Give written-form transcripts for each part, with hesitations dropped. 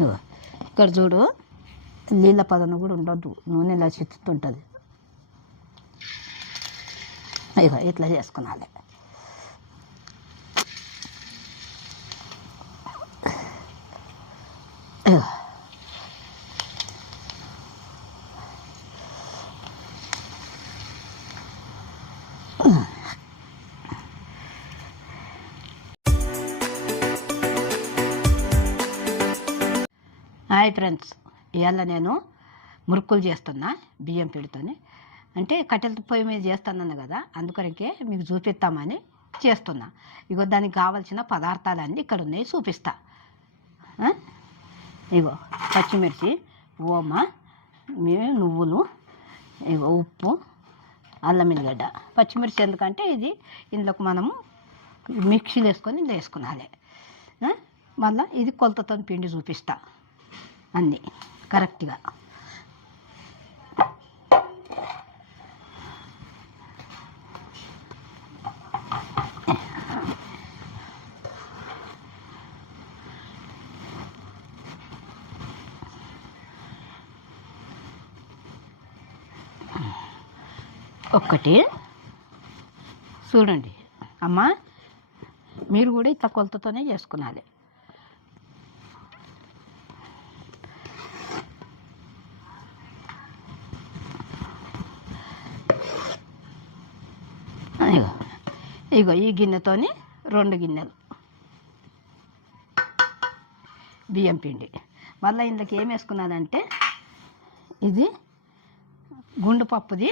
ఇగో ఇక్కడ చూడు, నీళ్ళ పదన కూడా ఉండొద్దు, నూనె ఇలా చిత్తుంటుంది. ఇగో ఇట్లా చేసుకున్నాలి. ఇగో హాయ్ ఫ్రెండ్స్, ఇవాళ నేను మురుక్కులు చేస్తున్నా బియ్యం పిండితోని. అంటే కట్టెల పొయ్యి మీద చేస్తున్నాను కదా, అందుకొరకే మీకు చూపిస్తామని చేస్తున్నా. ఇగో దానికి కావాల్సిన పదార్థాలన్నీ ఇక్కడ ఉన్నాయి, చూపిస్తా. ఇగో పచ్చిమిర్చి, ఓమ, నువ్వులు, ఇగో ఉప్పు, అల్లం ఎల్లిగడ్డ. పచ్చిమిర్చి ఎందుకంటే ఇది ఇందులోకి మనము మిక్సీలు వేసుకొని ఇందులో వేసుకున్నాలి. మళ్ళీ ఇది కొలతతో పిండి చూపిస్తా అన్నీ కరెక్ట్గా. ఒక్కటి చూడండి అమ్మ, మీరు కూడా ఇట్లా కొలతతోనే చేసుకున్నాలి. ఇగో ఈ గిన్నెతోని 2 గిన్నెలు బియ్యం పిండి. మళ్ళీ ఇందులోకి ఏం వేసుకున్నానంటే, ఇది గుండు పప్పుది.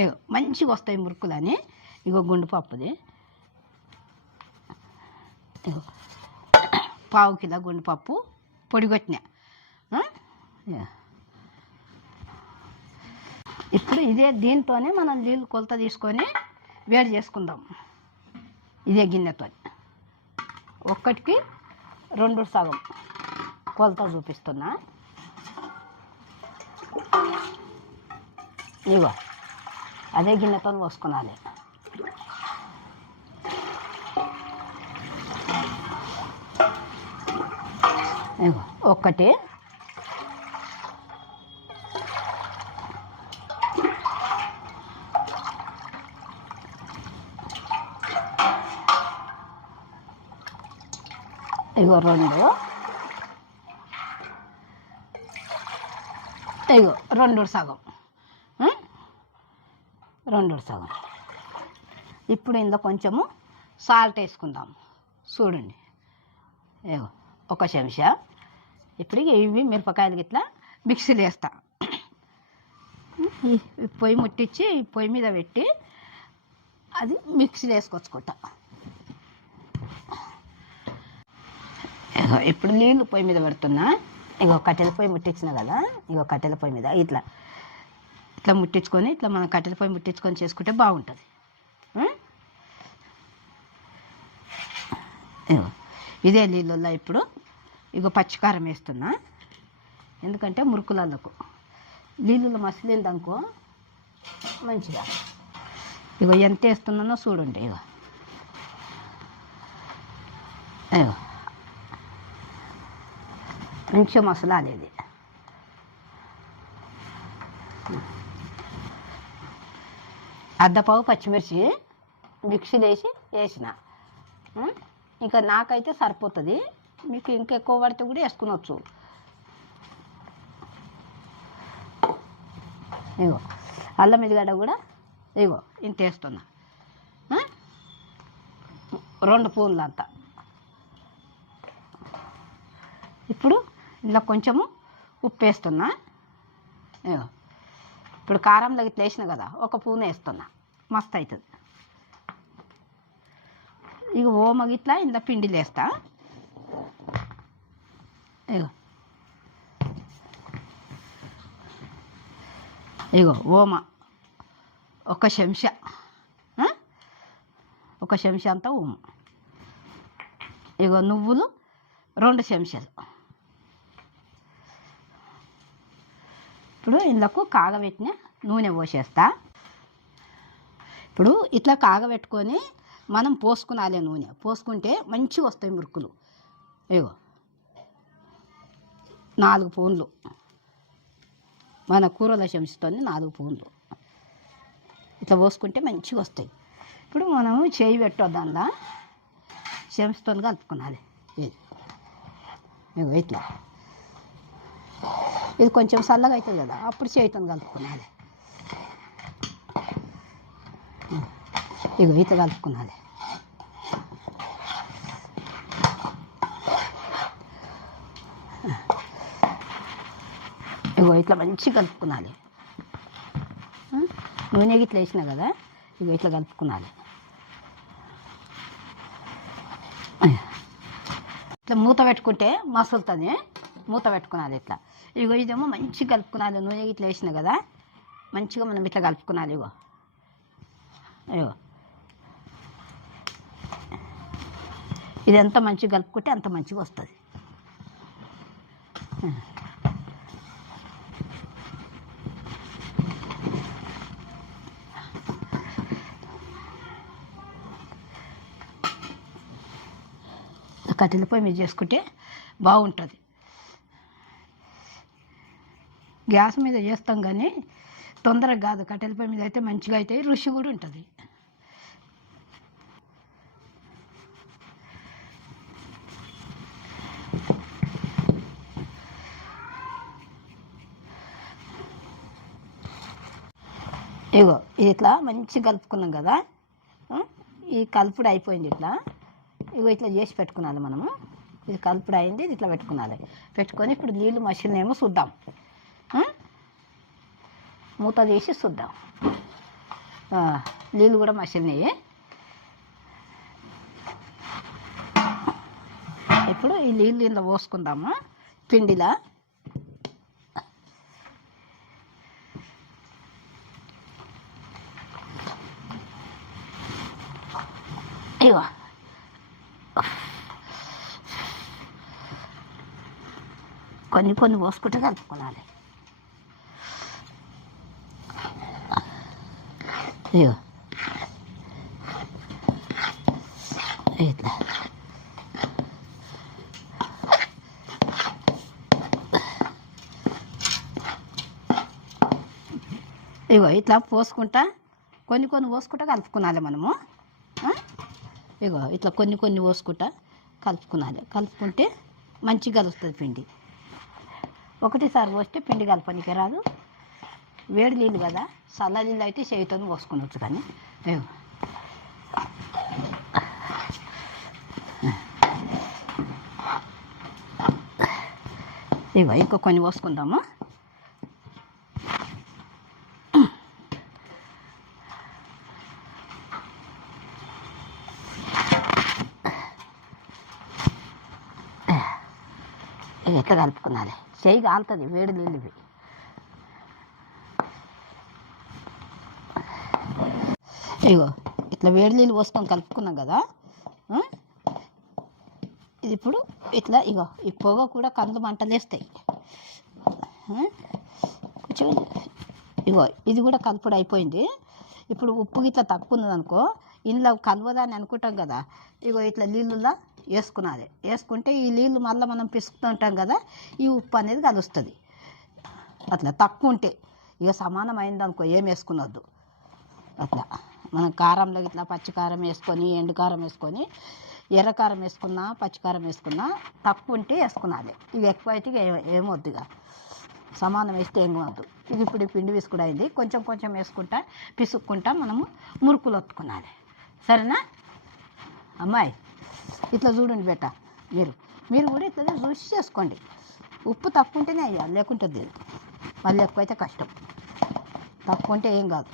ఇగో మంచిగా వస్తాయి మురుకులని. ఇగో గుండు పప్పుది, ఇగో 1/2 కిలో గుండు పప్పు పొడిగొట్టిన. ఇప్పుడు దీంతోనే మనం నీళ్ళు కొలత తీసుకొని వేడి చేసుకుందాం. ఇదే గిన్నెతో ఒక్కటికి 2 సగం కొలత చూపిస్తున్నా. ఇగో అదే గిన్నెతో పోసుకున్నాలి. ఇగో ఒక్కటి, ఇగో 2, ఇగో 2 సగం, 2 సగం. ఇప్పుడు ఇందులో కొంచెము సాల్ట్ వేసుకుందాం. చూడండి, ఇగో 1 చెంచా. ఇప్పుడు ఇవి మిరపకాయలు ఇట్లా మిక్సీలు వేస్తా. పొయ్యి ముట్టించి పొయ్యి మీద పెట్టి అది మిక్సీలు వేసుకొచ్చుకుంటా. ఇప్పుడు నీళ్ళు పొయ్యి మీద పెడుతున్నా. ఇగో కట్టెల పొయ్యి ముట్టించిన కదా, ఇగో కట్టెల పొయ్యి మీద ఇట్లా ఇట్లా ముట్టించుకొని, ఇట్లా మనం కట్టెల పొయ్యి ముట్టించుకొని చేసుకుంటే బాగుంటుంది. ఇగో ఇదే నీళ్ళల్లో ఇప్పుడు ఇగో పచ్చికారం వేస్తున్నా. ఎందుకంటే మురుకులకు నీళ్ళలో మసిలిందనుకో మంచిగా. ఇగో ఎంత వేస్తున్నానో చూడండి. ఇగో ఇగో మంచిగా మసలాలి. ఇది అర్ధపావు పచ్చిమిర్చి మిక్సీలో వేసిన. ఇంకా నాకైతే సరిపోతుంది, మీకు ఇంకెక్కువ పడితే కూడా వేసుకునవచ్చు. ఇగో అల్లం ఎల్లిగడ్డ కూడా ఇగో ఇంత వేస్తున్నా, 2 స్పూన్లు అంతా. ఇప్పుడు ఇలా కొంచెము ఉప్పు వేస్తున్నా. ఇప్పుడు కారంలో ఇట్లా వేసిన కదా, 1 స్పూన్ వేస్తున్నా, మస్తు అవుతుంది. ఇక ఓమ ఇట్లా ఇంత పిండిలు వేస్తా. ఇగో ఓమ 1 చెంచా, 1 చెంచా అంతా ఓమ. ఇగో నువ్వులు 2 చెంచాలు. ఇప్పుడు ఇందుకు కాగబెట్టిన నూనె పోసేస్తా. ఇప్పుడు ఇట్లా కాగబెట్టుకొని మనం పోసుకునాలి. నూనె పోసుకుంటే మంచిగా వస్తాయి మురుకులు. ఇగో 4 స్పూన్లు మన కూరల చెంచుతో 4 స్పూన్లు ఇట్లా పోసుకుంటే మంచిగా వస్తాయి. ఇప్పుడు మనము చేయి పెట్టొద్దాంలా చెంచుతో కలుపుకోవాలి. ఇగో ఇట్లా ఇది కొంచెం చల్లగా అవుతుంది కదా, అప్పుడు చేయితో కలుపుకోవాలి. ఇగో ఇట్లా కలుపుకోవాలి. ఇగో ఇట్లా మంచిగా కలుపుకోవాలి. నూనె ఇట్లా వేసినా కదా, ఇగో ఇట్లా కలుపుకోవాలి. ఇట్లా మూత పెట్టుకుంటే మసులుతుంది. మూత పెట్టుకోవాలి ఇట్లా. ఇగో ఇదేమో మంచిగా కలుపుకోవాలి. నూనె ఇట్లా వేసినా కదా, మంచిగా మనం ఇట్లా కలుపుకోవాలి. ఇగో ఇగో ఇది ఎంత మంచిగా కలుపుకుంటే అంత మంచిగా వస్తుంది. కట్టెల పొయ్యి మీద చేసుకుంటే బాగుంటుంది. గ్యాస్ మీద చేస్తాం కానీ తొందరగా కాదు. కట్టెల పొయ్యి మీద అయితే మంచిగా అవుతాయి, రుచి కూడా ఉంటుంది. ఇగో ఇది ఇట్లా మంచిగా కలుపుకున్నాం కదా, ఈ కలుపుడు అయిపోయింది. ఇట్లా ఇగో ఇట్లా చేసి పెట్టుకున్నాలి మనము. ఇది కలుపుడు అయింది, ఇది ఇట్లా పెట్టుకున్నాలి. పెట్టుకొని ఇప్పుడు నీళ్ళు మసిలినేమో చూద్దాం. మూత తీసి చూద్దాం. నీళ్ళు కూడా మసిలినాయి. ఇప్పుడు ఈ నీళ్ళు ఇందులో పోసుకుందాము పిండిలా. ఇగో కొన్ని కొన్ని పోసుకుంటే కలుపుకోవాలి. ఇగో ఇట్లా ఇగో ఇట్లా పోసుకుంటా కొన్ని కొన్ని పోసుకుంటా కలుపుకోవాలి మనము. ఇగో ఇట్లా కొన్ని కొన్ని పోసుకుంటా కలుపుకోవాలి. కలుపుకుంటే మంచిగా కలుస్తుంది పిండి. ఒకటిసారి పోస్తే పిండి కలపనికే రాదు. వేడి నీళ్ళు కదా, చల్ల నీళ్ళు అయితే చేయితో పోసుకునవచ్చు. కానీ ఇగో ఇంకో కొన్ని పోసుకుందాము. ఎట్లా కలుపుకోవాలి, చేయి కాలుతుంది, వేడి నీళ్ళు ఇవి. ఇగో ఇట్లా వేడి నీళ్ళు పోసుకొని కలుపుకున్నాం కదా, ఇది ఇప్పుడు ఇట్లా ఇగో ఈ పొగ కూడా కండ్లు మంటలు వేస్తాయి. కొంచెం ఇగో ఇది కూడా కలుపుడు అయిపోయింది. ఇప్పుడు ఉప్పు ఇట్లా తక్కువ ఉన్నదనుకో, ఇందులో కలవదని అనుకుంటాం కదా, ఇగో ఇట్లా నీళ్ళులా వేసుకున్నది. వేసుకుంటే ఈ నీళ్ళు మళ్ళీ మనం పిసుకుతుంటాం కదా, ఈ ఉప్పు అనేది కలుస్తుంది. అట్లా తక్కువ ఉంటే ఇక సమానమైందనుకో ఏం వేసుకునొద్దు. అట్లా మనం కారంలో ఇట్లా పచ్చికారం వేసుకొని, ఎండుకారం వేసుకొని, ఎర్రకారం వేసుకున్నా, పచ్చికారం వేసుకున్నా తక్కువ ఉంటే వేసుకున్నది. ఇవి ఎక్కువ అయితే ఏమొద్దు. ఇక సమానం వేస్తే ఏం వద్దు. ఇది ఇప్పుడు పిండి విసుకుడు అయింది. కొంచెం కొంచెం వేసుకుంటా పిసుక్కుంటా మనము మురుకులు ఒత్తుకున్నది. సరేనా అమ్మాయి? ఇట్లా చూడండి బేట, మీరు కూడా ఇట్లా చూసి చేసుకోండి. ఉప్పు తక్కువ ఉంటేనే అయ్యాలి, లేకుంటుంది మళ్ళీ ఎక్కువ అయితే కష్టం. తక్కువ ఉంటే ఏం కాదు.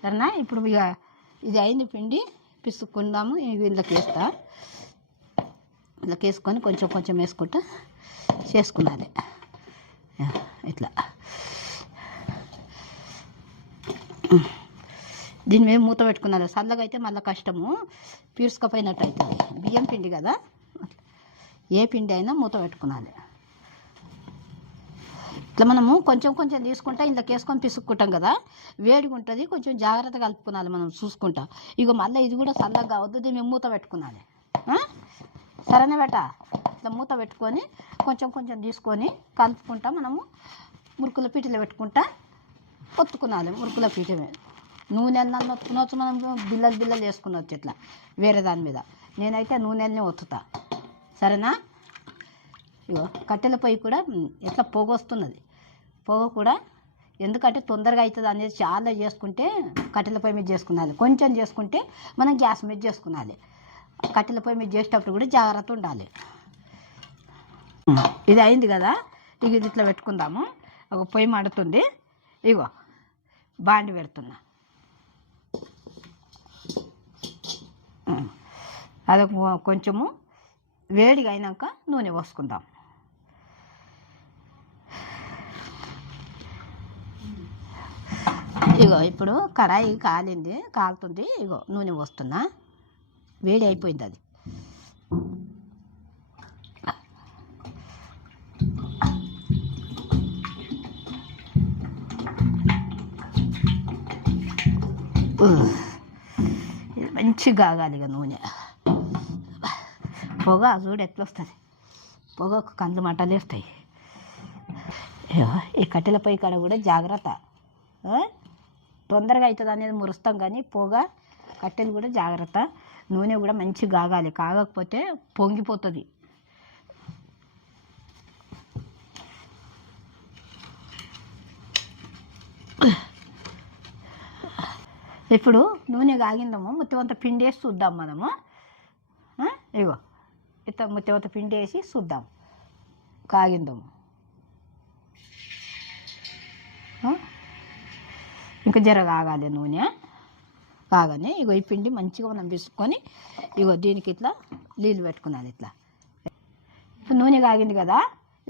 సరేనా? ఇప్పుడు ఇక ఇది అయింది పిండి, పిసుక్కుందాము. ఇందులోకి వేస్తా. ఇందులోకి వేసుకొని కొంచెం కొంచెం వేసుకుంటా చేసుకున్నది. ఇట్లా దీని మీద మూత పెట్టుకున్నది. చల్లగా అయితే మళ్ళీ కష్టము, పీల్చుకపోయినట్టు అవుతుంది. బియ్యం పిండి కదా, ఏ పిండి అయినా మూత పెట్టుకున్నది. ఇట్లా మనము కొంచెం కొంచెం తీసుకుంటా ఇందులోకి వేసుకొని పిసుక్కుంటాం కదా, వేడిగా ఉంటుంది. కొంచెం జాగ్రత్తగా కలుపుకోవాలి మనం చూసుకుంటా. ఇక మళ్ళీ ఇది కూడా చల్లగా కావద్దు, దీన్ని మూత పెట్టుకున్నది. సరేనా బేట? ఇట్లా మూత పెట్టుకొని కొంచెం కొంచెం తీసుకొని కలుపుకుంటా మనము మురుకుల పీటలో పెట్టుకుంటా ఒత్తుకునాలి. మురుకుల పీట మీద నూనె అన్న ఒత్తుకునవచ్చు, మనం బిల్లలు వేసుకునవచ్చు ఇట్లా వేరే దాని మీద. నేనైతే నూనెల్ని ఒత్తుతా, సరేనా? ఇగో కట్టెల పొయ్యి కూడా ఎట్లా పొగ వస్తున్నది. పొగ కూడా ఎందుకంటే తొందరగా అవుతుంది అనేది చాలా చేసుకుంటే కట్టెల పొయ్యి మీద చేసుకున్నాలి, కొంచెం చేసుకుంటే మనం గ్యాస్ మీద చేసుకునాలి. కట్టెల పొయ్యి మీద చేసేటప్పుడు కూడా జాగ్రత్త ఉండాలి. ఇది అయింది కదా, ఇక ఇది ఇట్లా పెట్టుకుందాము. ఒక పొయ్యి మండుతుంది, ఇగో బాండి పెడుతున్నా. అదొక కొంచెము వేడిగా అయినాక నూనె పోసుకుందాం. ఇగో ఇప్పుడు కడాయి కాలుతుంది. ఇగో నూనె పోస్తున్నా, వేడి అయిపోయింది అది. ఇది మంచిగా కాగాలి ఇక నూనె. పొగ చూడు ఎట్లా వస్తుంది, పొగకు కండ్లు మంటలేస్తాయి. ఈ కట్టెల పొయ్యి కాడ కూడా జాగ్రత్త, తొందరగా అవుతుంది అనేది మురుస్తాం, కానీ పొగ కట్టెలు కూడా జాగ్రత్త. నూనె కూడా మంచిగా కాగాలి, కాగకపోతే పొంగిపోతుంది. ఇప్పుడు నూనె కాగిందాము, ముత్తివంత పిండి వేసి చూద్దాం మనము. ఇగో ఇట్లా ముత్తివంత పిండి వేసి చూద్దాం కాగిందాము. ఇంకా జర కాగాలి నూనె. కాగానే ఇగో ఈ పిండి మంచిగా మనం పిసుకొని ఇగో దీనికి ఇట్లా నీళ్ళు పెట్టుకున్నాను. ఇట్లా ఇప్పుడు నూనె కాగింది కదా,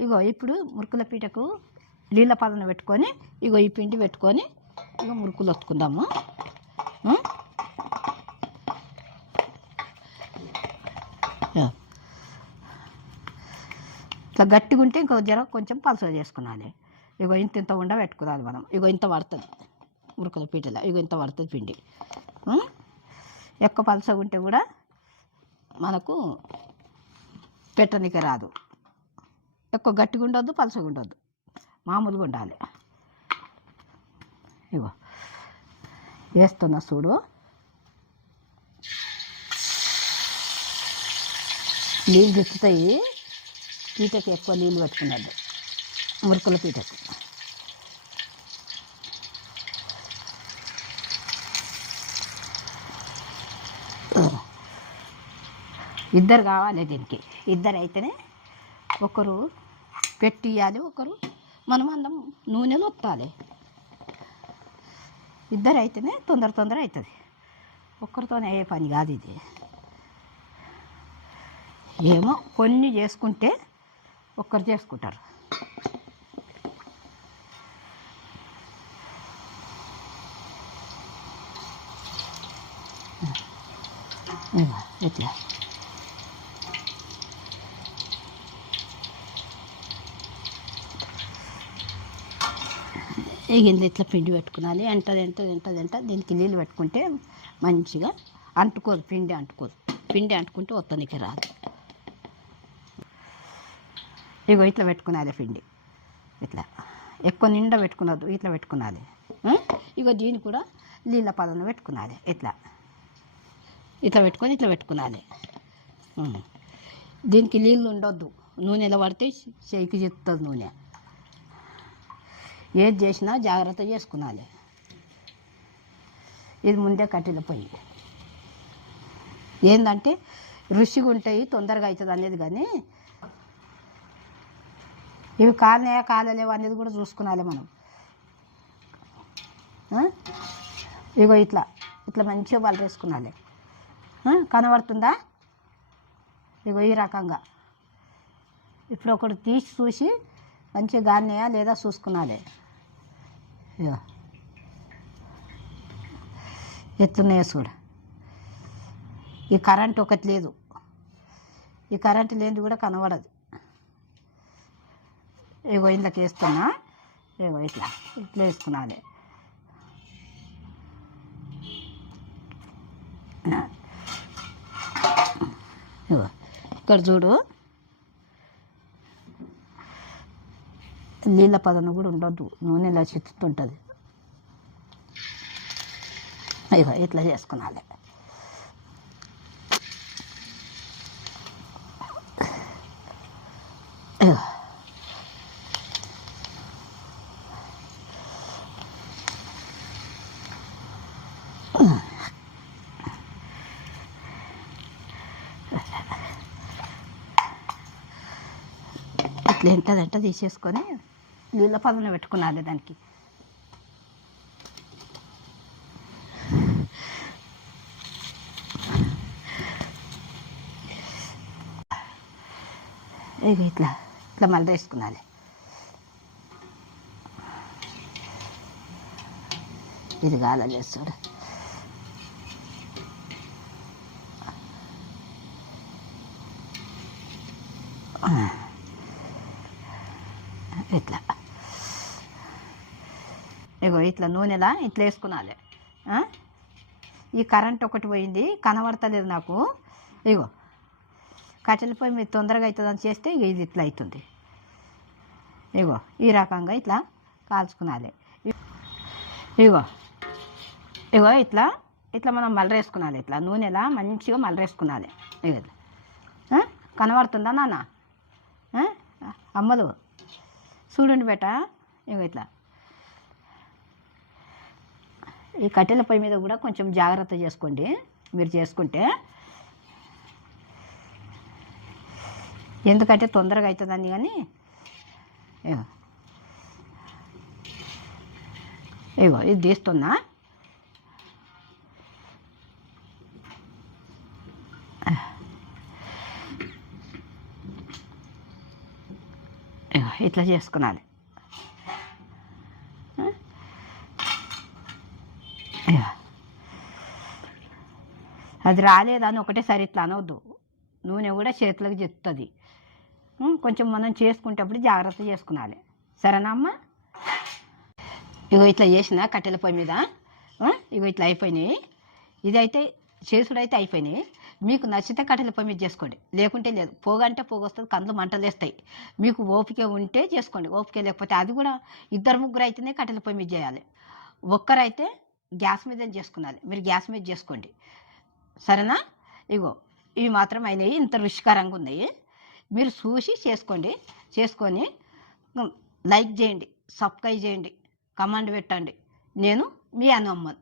ఇగో ఇప్పుడు మురుకుల పీటకు నీళ్ళ పదన పెట్టుకొని ఇగో ఈ పిండి పెట్టుకొని ఇగో మురుకులు వత్తుకుందాము. ఇట్లా గట్టిగా ఉంటే ఇంకో జర కొంచెం పలసగా చేసుకున్నాను. ఇగో ఇంత ఉండ పెట్టుకున్నాను మనం. ఇగో ఇంత పడుతుంది మురుకుల పీటలో, ఇగో ఇంత పడుతుంది పిండి. ఎక్కువ పలసగా ఉంటే కూడా మనకు పెట్టనికి రాదు. ఎక్కువ గట్టిగా ఉండొద్దు, పలసగా ఉండొద్దు, మామూలుగా ఉండాలి. ఇగో వేస్తున్నా చూడు. నీళ్ళు తిప్పుతాయి, పీటకి ఎక్కువ నీళ్ళు పెట్టుకున్నది మురుకుల పీటకు. ఇద్దరు కావాలి దీనికి, ఇద్దరు అయితేనే ఒకరు పెట్టి ఇవ్వాలి, ఒకరు మనం అందం నూనెలో వత్తాలి. ఇద్దరు అయితేనే తొందర అవుతుంది, ఒక్కరితోనే అయ్యే పని కాదు ఇది. ఏమో కొన్ని చేసుకుంటే ఒక్కరు చేసుకుంటారు. ఇట్లా గింజ ఇట్లా పిండి పెట్టుకున్నాను. ఎంట దీనికి నీళ్ళు పెట్టుకుంటే మంచిగా అంటుకోదు, పిండి అంటుకుంటే వత్తనికి రాదు. ఇగో ఇట్లా పెట్టుకున్నాలి పిండి, ఇట్లా ఎక్కువ నిండా పెట్టుకున్నది, ఇట్లా పెట్టుకున్నాలి. ఇగో దీన్ని కూడా నీళ్ళ పదన పెట్టుకున్నాలి. ఇట్లా పెట్టుకొని ఇట్లా పెట్టుకున్నాలి. దీనికి నీళ్ళు ఉండొద్దు, నూనెలో పడితే చేయికి చెప్తుంది నూనె. ఏది చేసినా జాగ్రత్త చేసుకున్నాలి. ఇది ముందే కట్టెల పొయ్యి ఏంటంటే రుచిగా ఉంటాయి, తొందరగా అవుతుంది అనేది. కానీ ఇవి కాలనాయా కాలలేవు అనేది కూడా చూసుకున్నాలి మనం. ఇగో ఇట్లా మంచిగా బల వేసుకున్నాలి. కనబడుతుందా? ఇగో ఈ రకంగా ఇప్పుడు ఒకటి తీసి చూసి మంచిగా గాలినాయా లేదా చూసుకున్నాలి. ఇగో ఎత్తున్నాయో చూడ. ఈ కరెంట్ ఒకటి లేదు, ఈ కరెంట్ లేనిది కూడా కనబడదు. ఇగో ఇందులోకి వేస్తున్నా, ఇగో ఇట్లా వేసుకున్నాలి. ఇగో ఇక్కడ చూడు, నీళ్ళ పదన కూడా ఉండొద్దు, నూనె ఇలా చిత్తుంటుంది. ఇగో ఇట్లా చేసుకున్నాలి. ఇగో ఇట్లా ఎంతదంట తీసేసుకొని నీళ్ళ పదన పెట్టుకున్నాలి దానికి. ఇక ఇట్లా ఇట్లా మళ్ళీ వేసుకున్నాలి. ఇది గాల చేస్తాడు. ఇట్లా ఇగో ఇట్లా నూనెలా ఇట్లా వేసుకున్నాలి. ఈ కరెంట్ ఒకటి పోయింది, కనబడతలేదు నాకు. ఇగో కట్టెల పొయ్యి మీరు తొందరగా అవుతుందని చేస్తే ఇది ఇట్లా అవుతుంది. ఇగో ఈ రకంగా ఇట్లా కాల్చుకునాలి. ఇగో ఇగో ఇట్లా ఇట్లా మనం మలరేసుకునాలి. ఇట్లా నూనెలా మంచిగా మలరేసుకునాలి. ఇగో కనబడుతుందా నాన్న? అమ్మలు చూడండి బేట. ఇగో ఇట్లా ఈ కట్టెల పొయ్యి మీద కూడా కొంచెం జాగ్రత్త చేసుకోండి మీరు చేసుకుంటే, ఎందుకంటే తొందరగా అవుతుందని. కానీ ఇగో ఇది తీస్తున్నా. ఇట్లా చేసుకున్నాను. అది రాలేదని ఒకటేసారి ఇట్లా అనవద్దు, నూనె కూడా చేతులకు చెప్తుంది. కొంచెం మనం చేసుకునేటప్పుడు జాగ్రత్త చేసుకునాలి. సరేనా అమ్మ? ఇగో ఇట్లా చేసిన కట్టెల పొయ్యి మీద ఇగో ఇట్లా అయిపోయినాయి. ఇదైతే చేసుడైతే అయిపోయినాయి. మీకు నచ్చితే కట్టెల పొయ్యి మీద చేసుకోండి, లేకుంటే లేదు. పోగంటే పోగు వస్తుంది, కండ్లు మంటలు వేస్తాయి. మీకు ఓపిక ఉంటే చేసుకోండి, ఓపిక లేకపోతే అది కూడా ఇద్దరు ముగ్గురు అయితేనే కట్టెల పొయ్యి మీద చేయాలి. ఒక్కరైతే గ్యాస్ మీద చేసుకున్నాలి. మీరు గ్యాస్ మీద చేసుకోండి. సరేనా? ఇగో ఇవి మాత్రం అయినాయి, ఇంత రుచికరంగా ఉన్నాయి. మీరు చూసి చేసుకోండి. చేసుకొని లైక్ చేయండి, సబ్స్క్రైబ్ చేయండి, కమెంట్ పెట్టండి. నేను మీ అమ్మను.